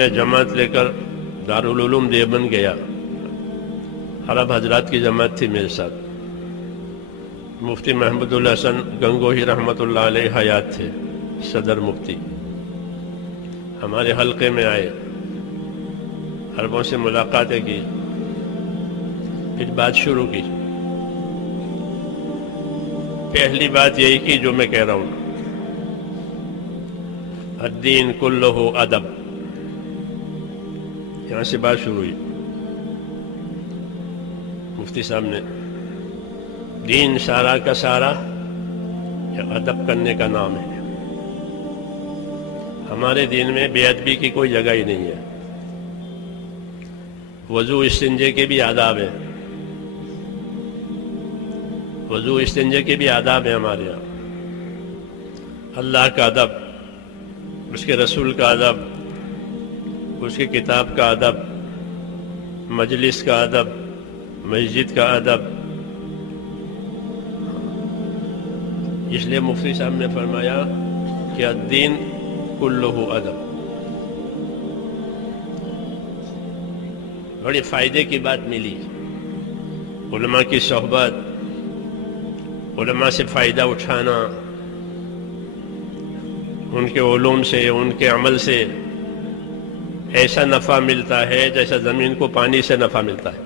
میں جماعت لے کر دارالعلوم دیوبند گیا۔ عرب حضرات کی جماعت تھی میرے ساتھ۔ مفتی محمود الحسن گنگوہی رحمۃ اللہ علیہ حیات تھے، صدر مفتی۔ ہمارے حلقے میں آئے، عربوں سے ملاقاتیں کی، پھر بات شروع کی۔ پہلی بات یہی کی جو میں کہہ رہا ہوں، الدین کلہ ادب، یہاں سے بات شروع ہوئی۔ مفتی صاحب نے دین سارا کا سارا ادب کرنے کا نام ہے۔ ہمارے دین میں بے ادبی کی کوئی جگہ ہی نہیں ہے۔ وضو استنجے کے بھی آداب ہیں، وضو استنجے کے بھی آداب ہیں ہمارے یہاں۔ اللہ کا ادب، اس کے رسول کا ادب، اس کی کتاب کا ادب، مجلس کا ادب، مسجد کا ادب۔ اس لیے مفتی صاحب نے فرمایا کہ الدین کلہ ادب۔ بڑی فائدے کی بات ملی، علماء کی صحبت، علماء سے فائدہ اٹھانا، ان کے علوم سے، ان کے عمل سے ایسا نفع ملتا ہے جیسا زمین کو پانی سے نفع ملتا ہے۔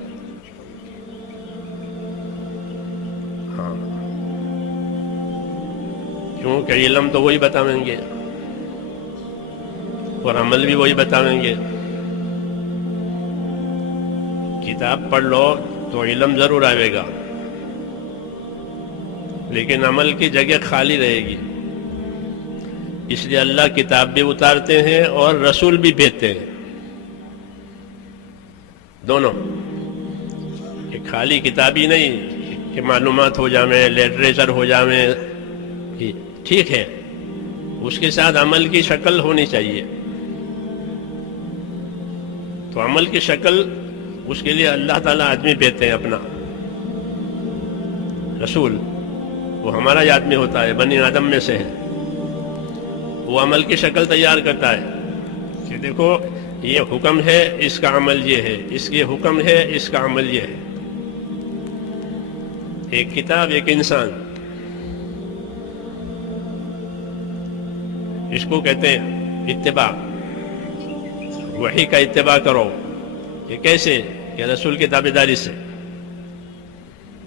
ہاں، کیونکہ علم تو وہی بتائیں گے اور عمل بھی وہی بتائیں گے۔ کتاب پڑھ لو تو علم ضرور آئے گا، لیکن عمل کی جگہ خالی رہے گی۔ اس لیے اللہ کتاب بھی اتارتے ہیں اور رسول بھی بھیجتے ہیں، دونوں۔ کہ خالی کتاب ہی نہیں کہ معلومات ہو جائیں، لٹریچر ہو جائیں، ٹھیک ہے، اس کے ساتھ عمل کی شکل ہونی چاہیے۔ تو عمل کی شکل، اس کے لیے اللہ تعالیٰ آدمی بھیجتے ہیں اپنا رسول۔ وہ ہمارا ہی آدمی ہوتا ہے، بنی آدم میں سے ہے۔ وہ عمل کی شکل تیار کرتا ہے کہ دیکھو یہ حکم ہے، اس کا عمل یہ ہے، اس کے حکم ہے، اس کا عمل یہ ہے۔ ایک کتاب، ایک انسان، اس کو کہتے ہیں اتباع۔ وحی کا اتباع کرو۔ یہ کیسے؟ کہ رسول کی تابعداری سے۔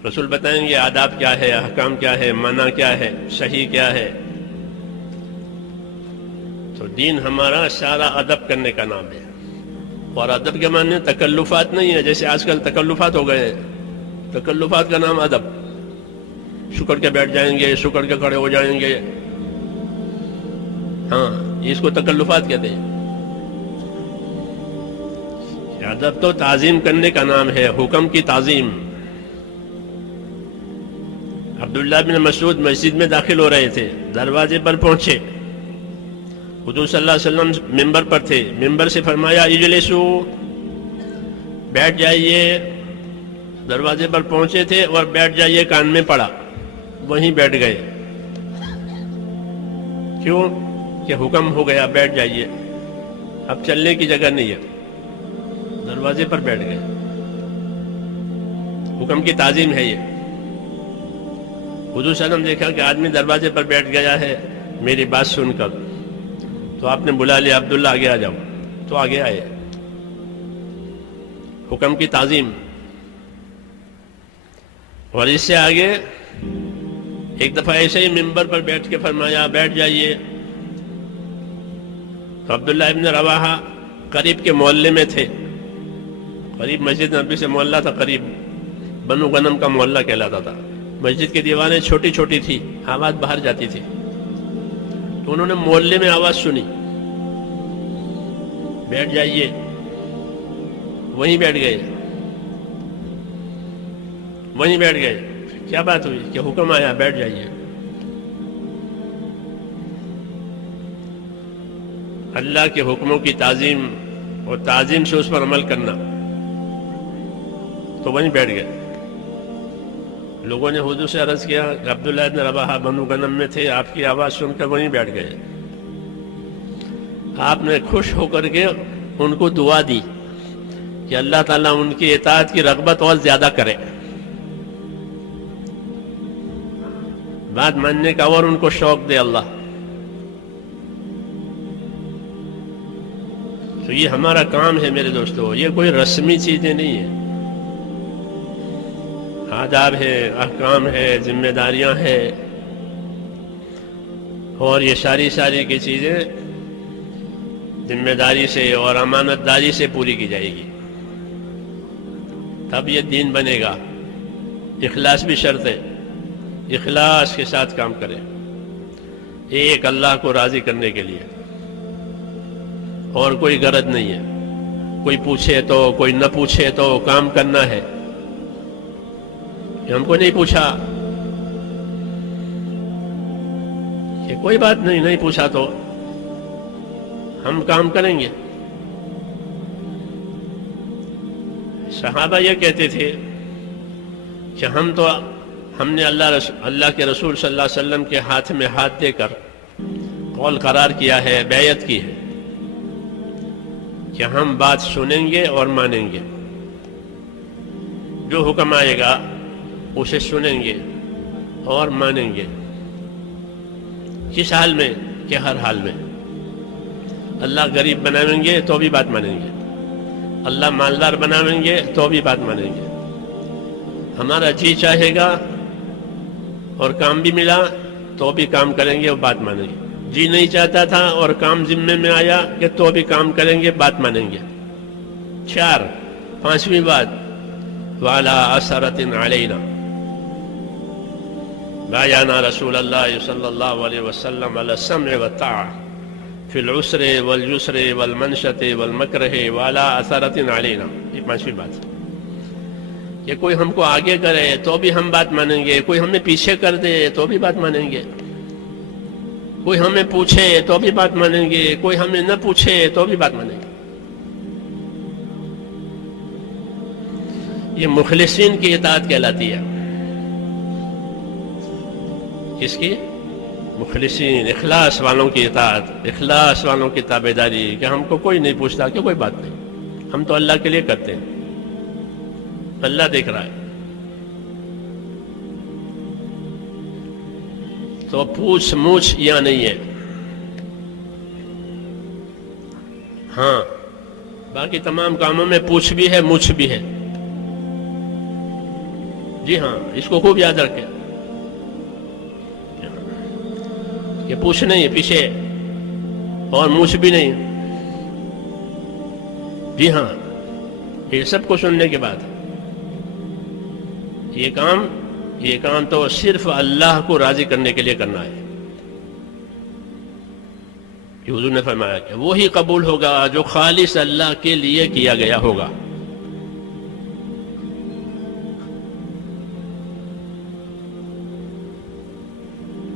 رسول بتائیں گے آداب کیا ہے، احکام کیا ہے، منع کیا ہے، صحیح کیا ہے۔ تو دین ہمارا سارا ادب کرنے کا نام ہے۔ اور ادب کے معنی تکلفات نہیں ہے، جیسے آج کل تکلفات ہو گئے ہیں۔ تکلفات کا نام ادب۔ شکر کے بیٹھ جائیں گے، شکر کے کھڑے ہو جائیں گے، ہاں، اس کو تکلفات کہتے ہیں۔ ادب تو تعظیم کرنے کا نام ہے، حکم کی تعظیم۔ عبداللہ بن مسعود مسجد میں داخل ہو رہے تھے، دروازے پر پہنچے، حضور صلی اللہ علیہ وسلم ممبر پر تھے، ممبر سے فرمایا اجلسو، بیٹھ جائیے۔ دروازے پر پہنچے تھے اور بیٹھ جائیے کان میں پڑا، وہیں بیٹھ گئے۔ کیوں؟ کہ حکم ہو گیا بیٹھ جائیے، اب چلنے کی جگہ نہیں ہے، دروازے پر بیٹھ گئے۔ حکم کی تعظیم ہے یہ۔ حضور صلی اللہ علیہ وسلم دیکھا کہ آدمی دروازے پر بیٹھ گیا ہے میری بات سن کر، تو آپ نے بلا لیا، عبداللہ آگے آ جاؤ، تو آگے آئے۔ حکم کی تعظیم۔ اور اس سے آگے ایک دفعہ ایسے ہی ممبر پر بیٹھ کے فرمایا بیٹھ جائیے، تو عبداللہ ابن رواحہ قریب کے محلے میں تھے، قریب مسجد نبی سے محلہ تھا، قریب بنو غنم کا محلہ کہلاتا تھا۔ مسجد کی دیواریں چھوٹی چھوٹی تھی، آواز باہر جاتی تھی، تو انہوں نے محلے میں آواز سنی بیٹھ جائیے، وہیں بیٹھ گئے، وہیں بیٹھ گئے۔ کیا بات ہوئی؟ کہ حکم آیا بیٹھ جائیے۔ اللہ کے حکموں کی تعظیم اور تعظیم سے اس پر عمل کرنا، تو وہیں بیٹھ گئے۔ لوگوں نے حضور سے عرض کیا کہ عبداللہ بن رواحہ بنو غنم میں تھے، آپ کی آواز سن کر وہیں بیٹھ گئے۔ آپ نے خوش ہو کر کے ان کو دعا دی کہ اللہ تعالیٰ ان کی اطاعت کی رغبت اور زیادہ کرے، بات ماننے کا اور ان کو شوق دے اللہ. تو یہ ہمارا کام ہے میرے دوستو، یہ کوئی رسمی چیزیں نہیں ہیں، آداب ہے، احکام ہے، ذمہ داریاں ہیں، اور یہ ساری کی چیزیں ذمہ داری سے اور امانت داری سے پوری کی جائے گی، تب یہ دین بنے گا. اخلاص بھی شرط ہے، اخلاص کے ساتھ کام کریں، ایک اللہ کو راضی کرنے کے لیے، اور کوئی غرض نہیں ہے. کوئی پوچھے تو کوئی نہ پوچھے تو کام کرنا ہے. ہم کو نہیں پوچھا کہ کوئی بات نہیں پوچھا تو ہم کام کریں گے. صحابہ یہ کہتے تھے کہ ہم نے اللہ کے رسول صلی اللہ علیہ وسلم کے ہاتھ میں ہاتھ دے کر قول قرار کیا ہے، بیعت کی ہے کہ ہم بات سنیں گے اور مانیں گے، جو حکم آئے گا اسے سنیں گے اور مانیں گے. کس حال میں؟ کہ ہر حال میں. اللہ غریب بنائیں گے تو بھی بات مانیں گے، اللہ مالدار بنائیں گے تو بھی بات مانیں گے. ہمارا جی چاہے گا اور کام بھی ملا تو بھی کام کریں گے اور بات مانیں گے. جی نہیں چاہتا تھا اور کام ذمے میں آیا کہ تو بھی کام کریں گے، بات مانیں گے. 4. 5ویں بات، وعلی اثرۃ علینا بایانا رسول اللہ صلی اللہ علیہ وسلم علی السمع والطاعہ فی العسر والیسر والمنشۃ والمکرہ وعلی اثرۃ علینا. یہ 5ویں بات کہ کوئی ہم کو آگے کرے تو بھی ہم بات مانیں گے، کوئی ہمیں پیچھے کر دے تو بھی بات مانیں گے، کوئی ہمیں پوچھے تو بھی بات مانیں گے، کوئی ہمیں نہ پوچھے تو بھی بات مانیں گے. یہ مخلصین کی اطاعت کہلاتی ہے. کس کی؟ مخلصین، اخلاص والوں کی اطاعت، اخلاص والوں کی تابعداری، کہ ہم کو کوئی نہیں پوچھتا کہ کوئی بات نہیں، ہم تو اللہ کے لیے کرتے ہیں، اللہ دیکھ رہا ہے. تو پوچھ موچھ یا نہیں ہے. ہاں باقی تمام کاموں میں پوچھ بھی ہے، موچھ بھی ہے. جی ہاں، اس کو خوب یاد رکھیں کہ پوچھ نہیں پیچھے اور موچھ بھی نہیں. جی ہاں، یہ سب کو سننے کے بعد یہ کام تو صرف اللہ کو راضی کرنے کے لیے کرنا ہے. کہ حضور نے فرمایا کہ وہی قبول ہوگا جو خالص اللہ کے لیے کیا گیا ہوگا.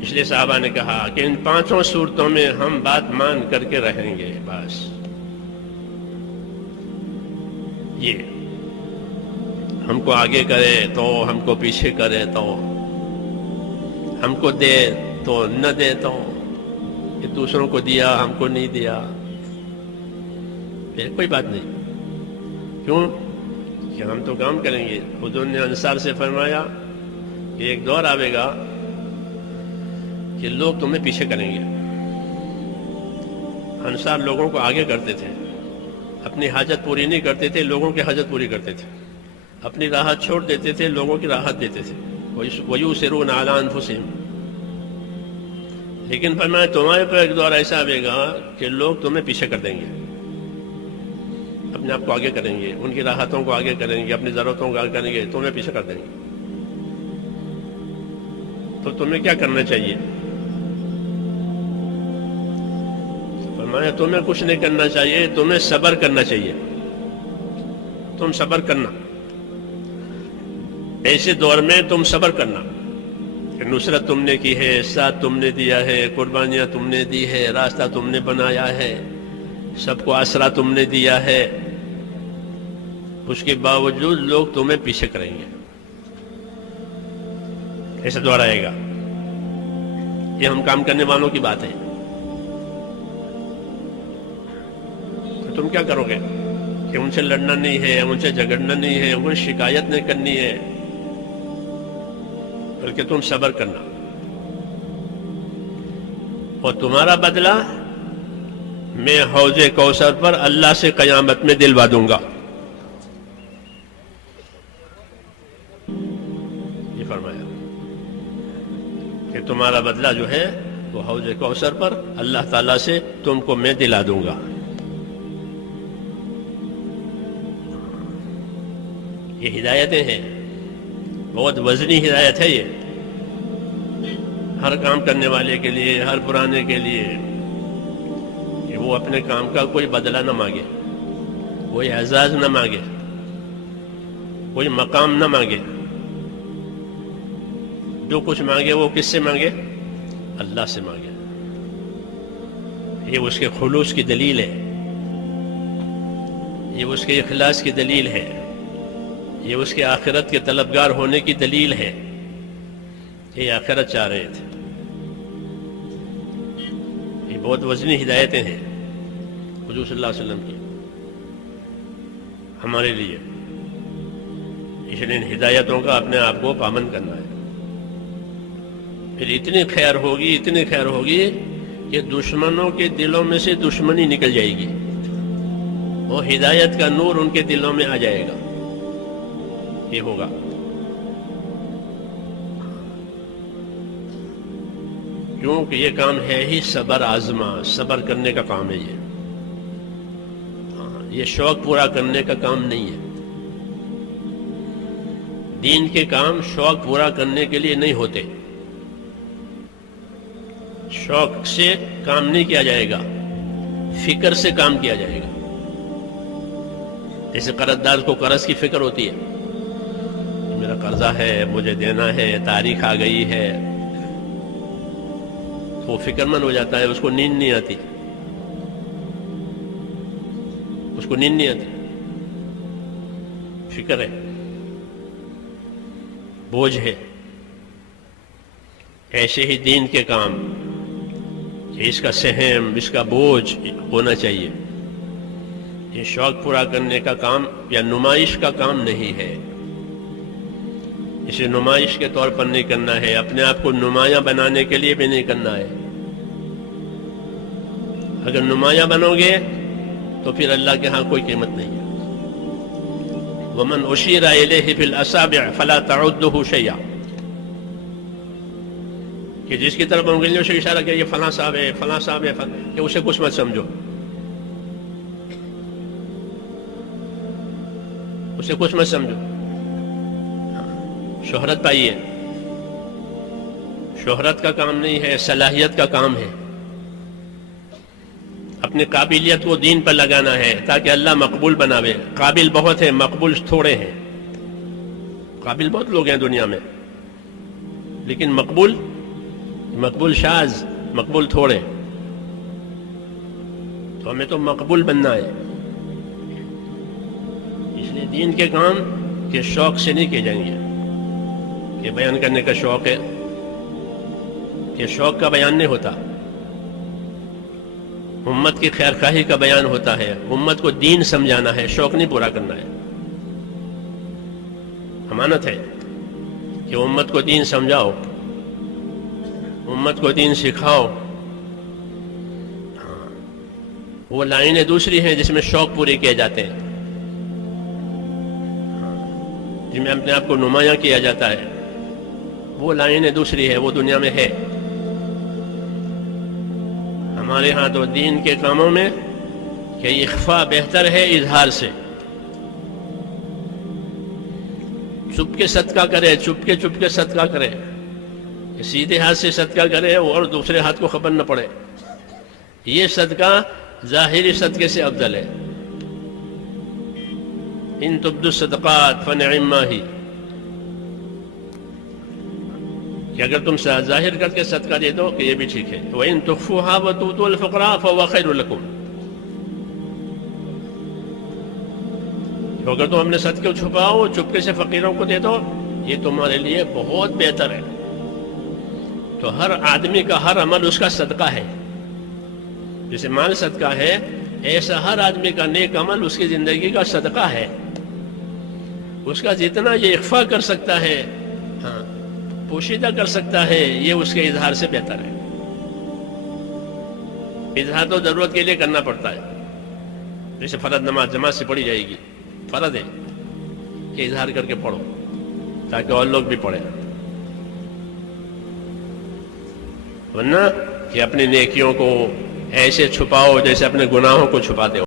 اس لیے صحابہ نے کہا کہ ان 5 صورتوں میں ہم بات مان کر کے رہیں گے. بس یہ ہم کو آگے کرے تو ہم کو پیچھے کرے تو ہم کو دے تو نہ دے تو کہ دوسروں کو دیا ہم کو نہیں دیا، پھر کوئی بات نہیں. کیوں کہ ہم تو کام کریں گے. حضور نے انصار سے فرمایا کہ ایک دور آئے گا کہ لوگ تمہیں پیچھے کریں گے. انصار لوگوں کو آگے کرتے تھے، اپنی حاجت پوری نہیں کرتے تھے، لوگوں کی حاجت پوری کرتے تھے. اپنی راحت چھوڑ دیتے تھے، لوگوں کی راحت دیتے تھے. وَيُؤْثِرُونَ عَلَىٰ أَنفُسِهِمْ. لیکن فرمایا تمہارے پر ایک دور ایسا آئے گا کہ لوگ تمہیں پیچھے کر دیں گے، اپنے آپ کو آگے کریں گے، ان کی راحتوں کو آگے کریں گے، اپنی ضرورتوں کو آگے کریں گے، تمہیں پیچھے کر دیں گے. تو تمہیں کیا کرنا چاہیے؟ فرمایا تمہیں کچھ نہیں کرنا چاہیے، تمہیں صبر کرنا چاہیے. تم صبر کرنا، ایسے دور میں تم صبر کرنا کہ نصرت تم نے کی ہے، ساتھ تم نے دیا ہے، قربانیاں تم نے دی ہے، راستہ تم نے بنایا ہے، سب کو آسرا تم نے دیا ہے، اس کے باوجود لوگ تمہیں پیچھے کریں گے. ایسا دور آئے گا. یہ ہم کام کرنے والوں کی بات ہے. تم کیا کرو گے کہ ان سے لڑنا نہیں ہے، ان سے جھگڑنا نہیں ہے، ان شکایت نہیں کرنی ہے، بلکہ تم صبر کرنا، اور تمہارا بدلہ میں حوض کوثر پر اللہ سے قیامت میں دلوا دوں گا. یہ فرمایا کہ تمہارا بدلہ جو ہے وہ حوض کوثر پر اللہ تعالیٰ سے تم کو میں دلا دوں گا. یہ ہدایتیں ہیں، بہت وزنی ہدایت ہے یہ، ہر کام کرنے والے کے لیے، ہر پرانے کے لیے، کہ وہ اپنے کام کا کوئی بدلہ نہ مانگے، کوئی اعزاز نہ مانگے، کوئی مقام نہ مانگے. جو کچھ مانگے وہ کس سے مانگے؟ اللہ سے مانگے. یہ اس کے خلوص کی دلیل ہے، یہ اس کے اخلاص کی دلیل ہے، یہ اس کے آخرت کے طلبگار ہونے کی دلیل ہے. یہ آخرت چاہ رہے تھے. یہ بہت وزنی ہدایتیں ہیں حضور صلی اللہ علیہ وسلم کی ہمارے لیے. اس لیے ان ہدایتوں کا اپنے آپ کو پابند کرنا ہے. پھر اتنی خیر ہوگی کہ دشمنوں کے دلوں میں سے دشمنی نکل جائے گی، وہ ہدایت کا نور ان کے دلوں میں آ جائے گا. یہ ہوگا. کیونکہ یہ کام ہے ہی صبر آزما، صبر کرنے کا کام ہے. یہ شوق پورا کرنے کا کام نہیں ہے. دین کے کام شوق پورا کرنے کے لیے نہیں ہوتے. شوق سے کام نہیں کیا جائے گا، فکر سے کام کیا جائے گا. جیسے قرض دار کو قرض کی فکر ہوتی ہے، میرا قرضہ ہے، مجھے دینا ہے، تاریخ آ گئی ہے، تو وہ فکر مند ہو جاتا ہے. اس کو نیند نہیں آتی، فکر ہے، بوجھ ہے. ایسے ہی دین کے کام کہ اس کا سہم، اس کا بوجھ ہونا چاہیے. یہ شوق پورا کرنے کا کام یا نمائش کا کام نہیں ہے. اسے نمائش کے طور پر نہیں کرنا ہے، اپنے آپ کو نمایاں بنانے کے لیے بھی نہیں کرنا ہے. اگر نمایاں بنو گے تو پھر اللہ کے ہاں کوئی قیمت نہیں ہے. وَمَنْ أُشِيرَ إِلَيْهِ فِي الْأَصَابِعِ فَلَا تَعُدُّهُ شَيْئًا، کہ جس کی طرف انگلیوں سے اشارہ کیا یہ فلاں صاحب ہے، فلاں صاحب ہے، کہ اسے کچھ مت سمجھو، اسے کچھ مت سمجھو. شہرت پائیے، شہرت کا کام نہیں ہے، صلاحیت کا کام ہے. اپنی قابلیت کو دین پر لگانا ہے تاکہ اللہ مقبول بناوے. قابل بہت ہیں، مقبول تھوڑے ہیں. قابل بہت لوگ ہیں دنیا میں، لیکن مقبول شاذ، مقبول تھوڑے. تو ہمیں تو مقبول بننا ہے. اس لیے دین کے کام کے شوق سے نہیں کیے جائیں گے. یہ بیان کرنے کا شوق ہے، یہ شوق کا بیان نہیں ہوتا. امت کی خیر خواہی کا بیان ہوتا ہے. امت کو دین سمجھانا ہے، شوق نہیں پورا کرنا ہے. امانت ہے کہ امت کو دین سمجھاؤ، امت کو دین سکھاؤ. وہ لائنیں دوسری ہیں جس میں شوق پورے کیے جاتے ہیں، جن میں اپنے آپ کو نمایاں کیا جاتا ہے. وہ لائنیں دوسری ہے، وہ دنیا میں ہے. ہمارے ہاں تو دین کے کاموں میں کہ اخفاء بہتر ہے اظہار سے. چپ کے صدقہ کرے، چپ کے صدقہ کرے، سیدھے ہاتھ سے صدقہ کرے اور دوسرے ہاتھ کو خبر نہ پڑے. یہ صدقہ ظاہری صدقے سے افضل ہے. ان تبدوا الصدقات فنعما ہی، کہ اگر تم ظاہر کر کے صدقہ دے دو کہ یہ بھی ٹھیک ہے. وَإِن تُخْفُوهَا وَتُؤْتُوها الْفُقَرَاءَ فَهُوَ خَيْرٌ لَكُمْ، تو اگر تم اپنے صدقے کو چھپاؤ، چپکے سے فقیروں کو دے دو، یہ تمہارے لیے بہت بہتر ہے. تو ہر آدمی کا ہر عمل اس کا صدقہ ہے. جیسے مال صدقہ ہے، ایسا ہر آدمی کا نیک عمل اس کی زندگی کا صدقہ ہے. اس کا جتنا یہ اخفا کر سکتا ہے، ہاں پوشیدہ کر سکتا ہے، یہ اس کے اظہار سے بہتر ہے. اظہار تو ضرورت کے لیے کرنا پڑتا ہے، جیسے فرض نماز جماعت سے پڑھی جائے گی، فرض ہے کہ اظہار کر کے پڑھو تاکہ اور لوگ بھی پڑھیں، ورنہ کہ اپنی نیکیوں کو ایسے چھپاؤ جیسے اپنے گناہوں کو چھپاتے ہو.